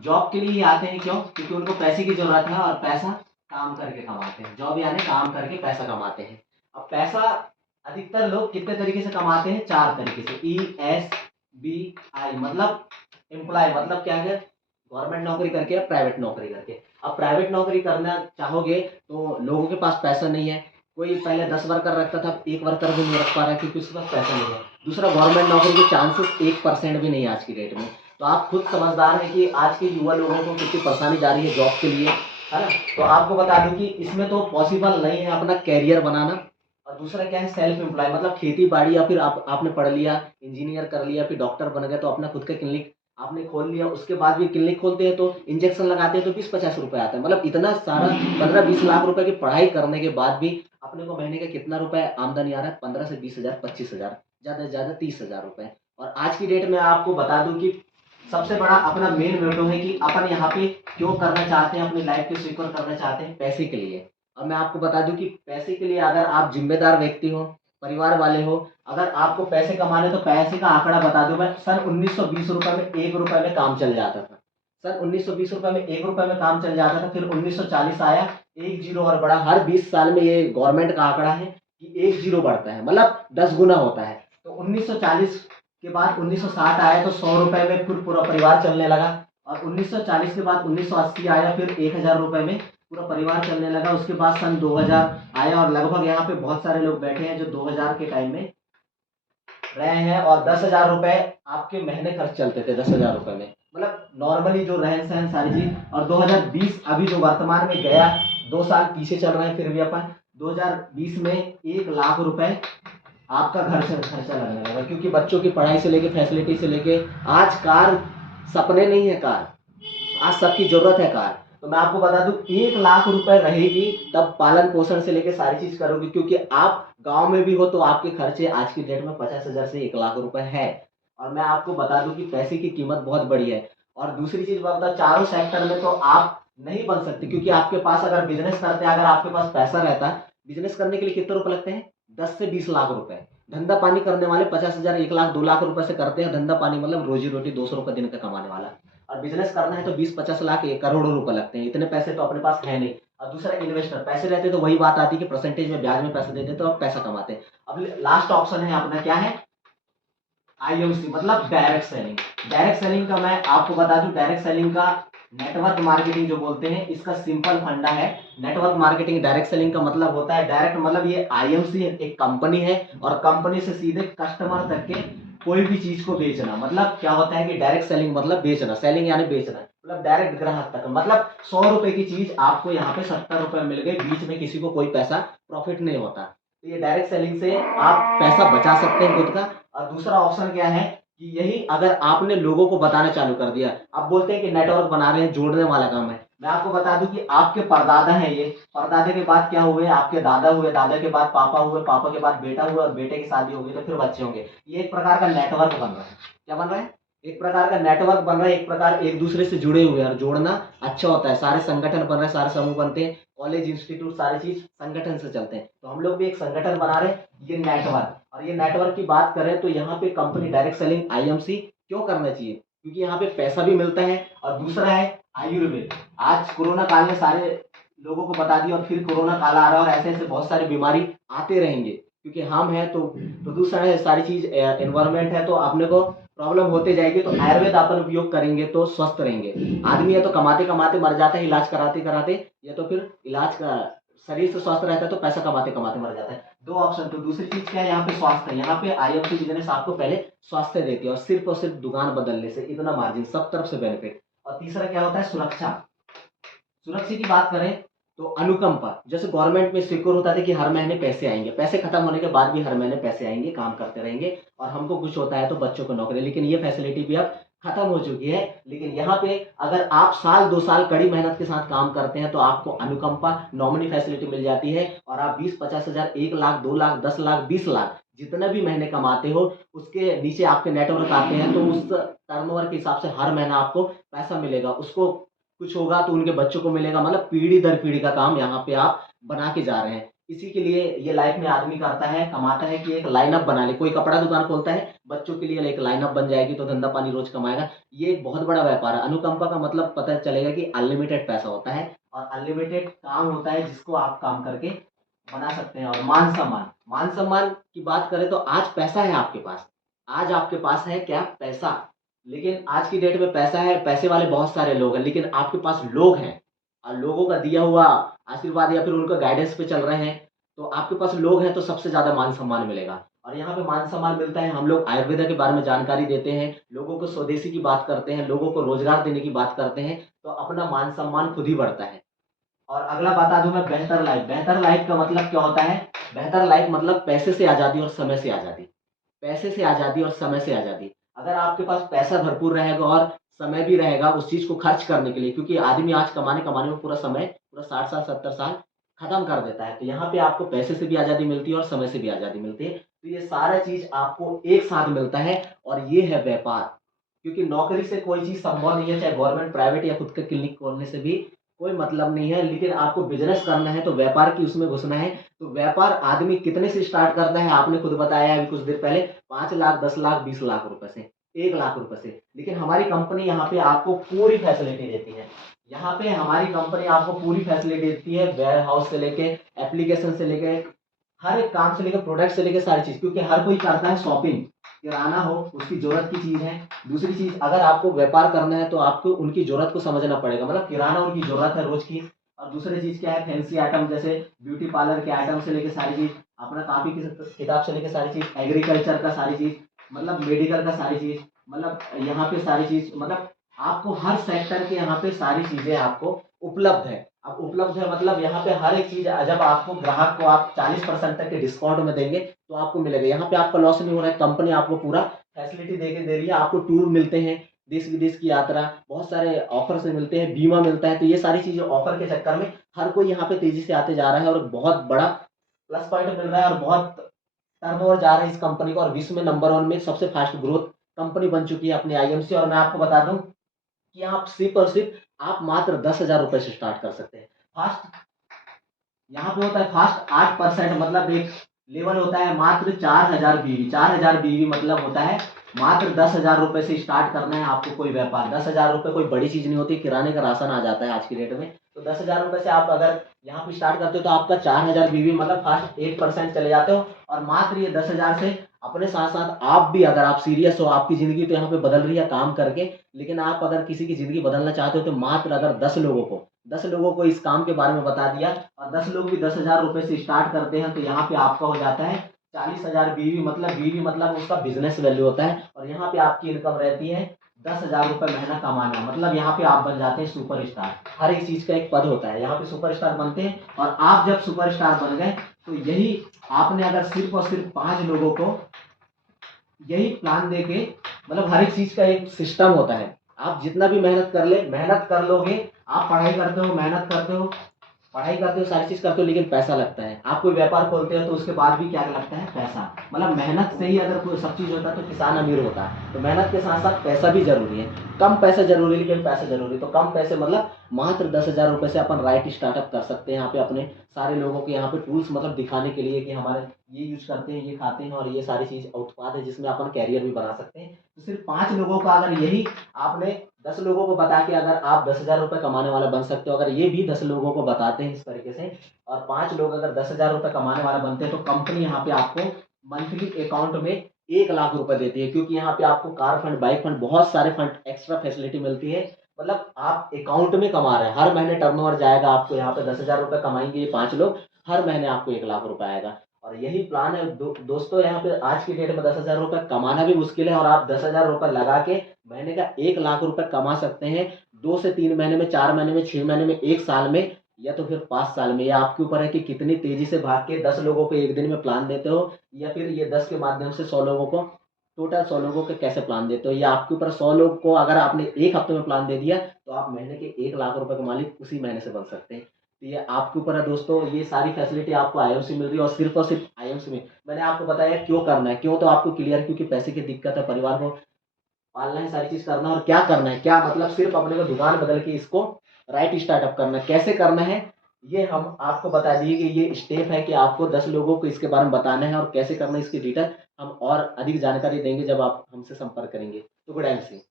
Job के लिए ही आते हैं, क्यों? क्योंकि उनको पैसे की जरूरत है और पैसा काम करके कमाते हैं। जॉब यानी काम करके पैसा कमाते हैं। अब पैसा अधिकतर लोग कितने तरीके से कमाते हैं? 4 तरीके से। ESBI मतलब एम्प्लॉय, मतलब क्या है? गवर्नमेंट नौकरी करके या प्राइवेट नौकरी करके। अब प्राइवेट नौकरी करना चाहोगे तो लोगों के पास पैसा नहीं है। कोई पहले 10 वर्कर रखता था, एक वर्कर भी नहीं रख पा रहा है क्योंकि उसके पास पैसा नहीं है। दूसरा, गवर्नमेंट नौकरी के चांसेस 1% भी नहीं है आज की डेट में। तो आप खुद समझदार हैं कि आज के युवा लोगों को कितनी परेशानी जा रही है जॉब के लिए, है ना? तो आपको बता दूं कि इसमें तो पॉसिबल नहीं है अपना कैरियर बनाना। और दूसरा क्या है? सेल्फ एम्प्लॉय, मतलब खेती बाड़ी, या फिर आपने पढ़ लिया, इंजीनियर कर लिया, फिर डॉक्टर बन गए तो अपना खुद का क्लिनिक आपने खोल लिया। उसके बाद भी क्लिनिक खोलते हैं तो इंजेक्शन लगाते हैं तो 20-50 रुपए आता है। मतलब इतना सारा 15-20 लाख रुपए की पढ़ाई करने के बाद भी अपने को महीने का कितना रुपए आमदनी आ रहा है? 15 से 20 हजार, 25 हजार, ज्यादा से ज्यादा 30 हजार रुपए। और आज की डेट में आपको बता दूं कि सबसे बड़ा अपना मेन मोटो है कि अपन यहाँ पे क्यों करना चाहते हैं, अपनी लाइफ को सिक्योर करना चाहते हैं, पैसे के लिए। और मैं आपको बता दूं कि पैसे के लिए अगर आप जिम्मेदार व्यक्ति हो, परिवार वाले हो, अगर आपको पैसे कमाने, तो पैसे का आंकड़ा बता दूं मैं। सन 1920 रुपए में 1 रुपए में काम चल जाता था। सन 1920 रुपए में 1 रुपए में काम चल जाता था। फिर 1940 आया, एक जीरो और बढ़ा। हर 20 साल में ये गवर्नमेंट का आंकड़ा है कि एक जीरो बढ़ता है, मतलब 10 गुना होता है। तो 1940 के बाद 1960 आया तो 100 रुपए में फिर पूरा परिवार चलने लगा। और 1940 के बाद 1980 आया, फिर 1000 रुपए में पूरा परिवार चलने लगा। उसके बाद सन 2000 आया, और लगभग यहाँ पे बहुत सारे लोग बैठे हैं जो 2000 के टाइम में रहे हैं। और 10 हजार रुपए आपके महीने खर्च चलते थे, 10 हजार रुपए में, मतलब नॉर्मली जो रहन सहन सारी चीज। और 2020 अभी जो वर्तमान में गया, 2 साल पीछे चल रहे हैं फिर भी अपन, 2020 में 1 लाख रुपए आपका घर से खर्चा लगने लगा। क्योंकि बच्चों की पढ़ाई से लेके, फैसिलिटी से लेके, आज कार सपने नहीं है कार, आज सबकी जरूरत है कार। तो मैं आपको बता दूं, 1 लाख रुपए रहेगी तब पालन पोषण से लेके सारी चीज करोगे। क्योंकि आप गांव में भी हो तो आपके खर्चे आज की डेट में 50 हजार से 1 लाख रुपए है। और मैं आपको बता दूं कि पैसे की कीमत बहुत बड़ी है। और दूसरी चीज मैं बता, चारों सेक्टर में तो आप नहीं बन सकते। क्योंकि आपके पास अगर बिजनेस करते हैं, अगर आपके पास पैसा रहता है, बिजनेस करने के लिए कितने रुपए लगते हैं? 10 से 20 लाख रुपए। धंधा पानी करने वाले 50 हजार, 1 लाख, 2 लाख रुपए से करते हैं धंधा पानी, मतलब रोजी रोटी 200 रुपए दिन का कमाने वाला। और बिजनेस करना है तो 20-50 लाख, 1 करोड़ रुपए लगते हैं। इतने पैसे तो अपने पास है नहीं। और दूसरा, इन्वेस्टर, पैसे रहते तो वही बात आती कि परसेंटेज में, ब्याज में पैसे देते तो आप पैसा कमाते। अब लास्ट ऑप्शन है अपना, क्या है? IMC मतलब डायरेक्ट सेलिंग। डायरेक्ट सेलिंग का मैं आपको बता दूं, डायरेक्ट सेलिंग का नेटवर्क मार्केटिंग जो बोलते हैं, इसका सिंपल फंडा है। नेटवर्क मार्केटिंग, डायरेक्ट सेलिंग का मतलब होता है, डायरेक्ट मतलब ये IMC एक कंपनी है, और कंपनी से सीधे कस्टमर तक के कोई भी चीज को बेचना। मतलब क्या होता है कि डायरेक्ट सेलिंग मतलब बेचना, सेलिंग यानी बेचना, मतलब डायरेक्ट ग्राहक तक। मतलब 100 रुपए की चीज आपको यहाँ पे 70 रुपए मिल गई, बीच में किसी को कोई पैसा प्रॉफिट नहीं होता। तो ये डायरेक्ट सेलिंग से आप पैसा बचा सकते हैं खुद का। और दूसरा ऑप्शन क्या है कि यही अगर आपने लोगों को बताना चालू कर दिया, आप बोलते हैं कि नेटवर्क बना रहे हैं, जोड़ने वाला काम है। मैं आपको बता दूं कि आपके परदादा हैं ये, परदादे के बाद क्या हुए? आपके दादा हुए, दादा के बाद पापा हुए, पापा के बाद बेटा हुआ, और बेटे की शादी होगी तो फिर बच्चे होंगे। ये एक प्रकार का नेटवर्क बन रहा है। क्या बन रहा है? एक प्रकार का नेटवर्क बन रहा है। एक प्रकार एक दूसरे से जुड़े हुए हैं, और जोड़ना अच्छा होता है। सारे संगठन बन रहे हैं, सारे समूह बनते हैं, कॉलेज, इंस्टीट्यूट, सारी चीज संगठन से चलते हैं। तो हम लोग भी एक संगठन बना रहे हैं, ये नेटवर्क। और ये नेटवर्क की बात करें तो यहाँ पे कंपनी डायरेक्ट सेलिंग IMC क्यों करना चाहिए? क्योंकि यहाँ पे पैसा भी मिलता है। और दूसरा है आयुर्वेद। आज कोरोना काल में सारे लोगों को बता दिया, और फिर कोरोना काल आ रहा है, और ऐसे ऐसे बहुत सारी बीमारी आते रहेंगे। क्योंकि हम हैं तो प्रदूषण है, सारी चीज एनवायरमेंट है, तो अपने को प्रॉब्लम होते जाएगी। तो आयुर्वेद अपन उपयोग करेंगे तो स्वस्थ रहेंगे। आदमी है तो कमाते कमाते मर जाता है, इलाज कराते कराते, या तो फिर इलाज का शरीर से स्वस्थ रहता है तो पैसा कमाते कमाते मर जाता है। दो ऑप्शन। तो दूसरी चीज क्या है? यहाँ पे स्वास्थ्य है। यहाँ पे IMC बिजनेस आपको पहले स्वास्थ्य देती है, और सिर्फ दुकान बदलने से इतना मार्जिन, सब तरफ से बेनिफिट। और तीसरा क्या होता है? सुरक्षा। सुरक्षा की बात करें तो अनुकंपा। जैसे गवर्नमेंट में सिक्योर होता था कि हर महीने पैसे आएंगे, पैसे खत्म होने के बाद भी हर महीने पैसे आएंगे, काम करते रहेंगे, और हमको कुछ होता है तो बच्चों को नौकरी। लेकिन ये फैसिलिटी भी अब खत्म हो चुकी है। लेकिन यहाँ पे अगर आप साल 2 साल कड़ी मेहनत के साथ काम करते हैं तो आपको अनुकंपा, नॉमिनी फैसिलिटी मिल जाती है। और आप 20-50 हजार, 1 लाख, 2 लाख, 10 लाख, 20 लाख जितना भी महीने कमाते हो, उसके नीचे आपके नेटवर्क आते हैं, तो उस टर्नओवर के हिसाब से हर महीना आपको पैसा मिलेगा। उसको कुछ होगा तो उनके बच्चों को मिलेगा। मतलब पीढ़ी दर पीढ़ी का काम यहाँ पे आप बना के जा रहे हैं। इसी के लिए ये लाइफ में आदमी करता है, कमाता है कि एक लाइनअप बना ले। कोई कपड़ा दुकान खोलता है, बच्चों के लिए एक लाइनअप बन जाएगी तो धंधा पानी रोज कमाएगा। ये एक बहुत बड़ा व्यापार है। अनुकंपा का मतलब पता चलेगा कि अनलिमिटेड पैसा होता है और अनलिमिटेड काम होता है जिसको आप काम करके बना सकते हैं। और मान सम्मान, मान सम्मान की बात करें तो आज पैसा है आपके पास, आज आपके पास है क्या, पैसा। लेकिन आज की डेट में पैसा है, पैसे वाले बहुत सारे लोग हैं, लेकिन आपके पास लोग हैं और लोगों का दिया हुआ आशीर्वाद या फिर उनका गाइडेंस पे चल रहे हैं, तो आपके पास लोग हैं तो सबसे ज्यादा मान सम्मान मिलेगा। और यहाँ पे मान सम्मान मिलता है। हम लोग आयुर्वेदा के बारे में जानकारी देते हैं, लोगों को स्वदेशी की बात करते हैं, लोगों को रोजगार देने की बात करते हैं, तो अपना मान सम्मान खुद ही बढ़ता है। और अगला बता दूं मैं, बेहतर लाइफ। बेहतर लाइफ का मतलब क्या होता है? बेहतर लाइफ मतलब पैसे से आजादी और समय से आजादी। पैसे से आजादी और समय से आजादी। अगर आपके पास पैसा भरपूर रहेगा और समय भी रहेगा उस चीज को खर्च करने के लिए, क्योंकि आदमी आज कमाने कमाने में पूरा समय, पूरा 60 साल 70 साल खत्म कर देता है, तो यहाँ पे आपको पैसे से भी आजादी मिलती है और समय से भी आजादी मिलती है। तो ये सारा चीज आपको एक साथ मिलता है और ये है व्यापार। क्योंकि नौकरी से कोई चीज संभव नहीं है, चाहे गवर्नमेंट, प्राइवेट या खुद का क्लिनिक खोलने से भी कोई मतलब नहीं है। लेकिन आपको बिजनेस करना है तो व्यापार की उसमें घुसना है। तो व्यापार आदमी कितने से स्टार्ट करता है, आपने खुद बताया अभी कुछ देर पहले, 5 लाख, 10 लाख, 20 लाख रुपए से, 1 लाख रुपए से। लेकिन हमारी कंपनी यहाँ पे आपको पूरी फैसिलिटी देती है। यहाँ पे हमारी कंपनी आपको पूरी फैसिलिटी देती है, वेयर हाउस से लेके, एप्लीकेशन से लेके, हर एक काम से लेकर, प्रोडक्ट से लेकर, सारी चीज। क्योंकि हर कोई करता है शॉपिंग, किराना हो उसकी जरूरत की चीज है। दूसरी चीज, अगर आपको व्यापार करना है तो आपको उनकी जरूरत को समझना पड़ेगा, मतलब किराना उनकी जरूरत है रोज की। और दूसरी चीज क्या है, फैंसी आइटम जैसे ब्यूटी पार्लर के आइटम से लेकर सारी चीज, अपना कॉपी की किताब से लेकर सारी चीज, एग्रीकल्चर का सारी चीज, मतलब मेडिकल का सारी चीज, मतलब यहाँ पे सारी चीज, मतलब आपको हर सेक्टर के यहाँ पे सारी चीजें आपको उपलब्ध है। अब उपलब्ध है मतलब यहाँ पे हर एक चीज, जब आपको ग्राहक को आप 40% तक के डिस्काउंट में देंगे तो आपको मिलेगा। यहाँ पे आपका लॉस नहीं हो रहा है, कंपनी आपको पूरा फैसिलिटी दे के दे रही है। आपको टूर मिलते हैं, देश विदेश की यात्रा, बहुत सारे ऑफर से मिलते हैं, बीमा मिलता है। तो ये सारी चीजें ऑफर के चक्कर में हर कोई यहाँ पे तेजी से आते जा रहा है और बहुत बड़ा प्लस पॉइंट मिल रहा है और बहुत टर्नओवर जा रहा है इस कंपनी को। और विश्व में नंबर 1 में सबसे फास्ट ग्रोथ कंपनी बन चुकी है अपने आईएमसी। और मैं आपको बता दूं कि आप सिर्फ और सिर्फ आप मात्र 10,000 रुपए से स्टार्ट कर सकते हैं। फास्ट यहाँ पे होता है फास्ट 8%, मतलब एक लेवल होता है मात्र 4,000 बीवी। 4,000 बीवी मतलब होता है मात्र 10,000 रुपए से स्टार्ट करना है आपको कोई व्यापार। 10,000 रुपए कोई बड़ी चीज नहीं होती, किराने का राशन आ जाता है आज की डेट में। तो 10,000 रुपए से आप अगर यहाँ पे स्टार्ट करते हो तो आपका 4,000 बीवी मतलब फास्ट 8% चले जाते हो। और मात्र ये 10,000 से अपने साथ साथ आप भी, अगर आप सीरियस हो, आपकी जिंदगी तो यहाँ पे बदल रही है काम करके, लेकिन आप अगर किसी की जिंदगी बदलना चाहते हो तो मात्र अगर 10 लोगों को इस काम के बारे में बता दिया और 10 लोग भी 10,000 रुपए से स्टार्ट करते हैं तो यहाँ पे आपका हो जाता है 40,000 बीवी। मतलब बीवी मतलब उसका बिजनेस वैल्यू होता है। और यहाँ पे आपकी इनकम रहती है 10,000 रुपए महीना कमाना। मतलब यहाँ पे आप बन जाते हैं सुपर स्टार। हर एक चीज का एक पद होता है, यहाँ पे सुपर स्टार बनते हैं। और आप जब सुपर स्टार बन गए तो यही आपने अगर सिर्फ और सिर्फ 5 लोगों को यही प्लान दे के, मतलब हर एक चीज का एक सिस्टम होता है। आप जितना भी मेहनत कर लोगे, आप पढ़ाई करते हो, मेहनत करते हो, पढ़ाई करते हो, सारी चीज करते हो, लेकिन पैसा लगता है। आप कोई व्यापार खोलते हो तो उसके बाद भी क्या लगता है, पैसा। मतलब मेहनत से ही अगर कोई सब चीज होता है तो किसान अमीर होता है। तो मेहनत के साथ साथ पैसा भी जरूरी है। कम पैसा जरूरी लेकिन पैसा जरूरी। तो कम पैसे मतलब मात्र 10,000 रुपए से अपन राइट स्टार्टअप कर सकते हैं। यहाँ पे अपने सारे लोगों के यहाँ पे टूल्स, मतलब दिखाने के लिए कि हमारे ये यूज करते हैं, ये खाते हैं और ये सारी चीज उत्पाद है जिसमें अपन कैरियर भी बना सकते हैं। तो सिर्फ 5 लोगों का अगर यही आपने 10 लोगों को बता के अगर आप 10,000 रुपये कमाने वाला बन सकते हो, अगर ये भी 10 लोगों को बताते हैं इस तरीके से, और 5 लोग अगर 10,000 रुपये कमाने वाला बनते हैं तो कंपनी यहाँ पे आपको मंथली अकाउंट में 1 लाख रुपए देती है। क्योंकि यहाँ पे आपको कार फंड, बाइक फंड, बहुत सारे फंड, एक्स्ट्रा फैसिलिटी मिलती है। मतलब आप अकाउंट में कमा रहे हैं, हर महीने टर्नओवर जाएगा आपको। यहाँ पे 10,000 रुपये कमाएंगे ये 5 लोग, हर महीने आपको 1 लाख रुपए आएगा। और यही प्लान है दोस्तों। यहाँ पे आज की डेट में 10,000 रुपये कमाना भी मुश्किल है और आप 10,000 रुपये लगा के महीने का 1 लाख रुपए कमा सकते हैं। 2 से 3 महीने में, 4 महीने में, 6 महीने में, 1 साल में, या तो फिर 5 साल में। या आपके ऊपर है कि कितनी तेजी से भाग के 10 लोगों को एक दिन में प्लान देते हो, या फिर ये 10 के माध्यम से 100 लोगों को, टोटल 100 लोगों के कैसे प्लान देते हो, या आपके ऊपर। 100 लोग को अगर आपने एक हफ्ते में प्लान दे दिया तो आप महीने के 1 लाख रुपए के मालिक उसी महीने से बन सकते हैं। तो ये आपके ऊपर है दोस्तों। ये सारी फैसिलिटी आपको आईएमसी मिल रही है और सिर्फ आईएमसी में। मैंने आपको बताया क्यों करना है, क्यों तो आपको क्लियर, क्योंकि पैसे की दिक्कत है, परिवार को पालना है, सारी चीज करना है। और क्या करना है, क्या मतलब सिर्फ अपने को दुकान बदल के इसको राइट स्टार्टअप करना है। कैसे करना है, ये हम आपको बता दिए कि ये स्टेप है कि आपको 10 लोगों को इसके बारे में बताना है और कैसे करना है इसकी डिटेल हम और अधिक जानकारी देंगे जब आप हमसे संपर्क करेंगे। तो गुड एंड सी।